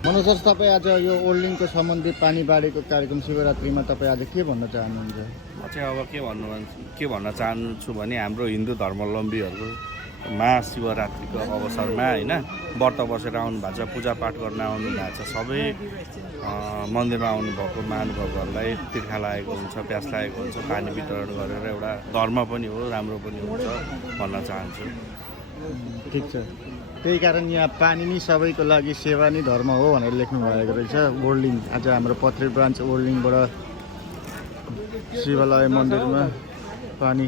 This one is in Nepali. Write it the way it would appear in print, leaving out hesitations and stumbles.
मनोज सर, तपाईँ आज यो ओल्डिङको सम्बन्धित पानी बाढीको कार्यक्रम शिवरात्रिमा तपाईँ आज के भन्न चाहनुहुन्छ? म चाहिँ अब के भन्न चाहन्छु भने हाम्रो हिन्दू धर्मावलम्बीहरूको महाशिवरात्रिको अवसरमा होइन व्रत बसेर आउनु भएको छ, पूजापाठ गर्न आउनु भएको छ, सबै मन्दिरमा आउनुभएको महानुभावहरूलाई तिर्खा लागेको हुन्छ, प्यास लागेको हुन्छ, पानी वितरण गरेर एउटा धर्म पनि हो, राम्रो पनि हुन्छ भन्न चाहन्छु। ठिक छ, त्यही कारण यहाँ पानी नै सबैको लागि सेवा नै धर्म हो भनेर लेख्नु भएको रहेछ। ओल्डिङ आज हाम्रो पत्री ब्रान्च ओल्डिङबाट शिवालय मन्दिरमा पानी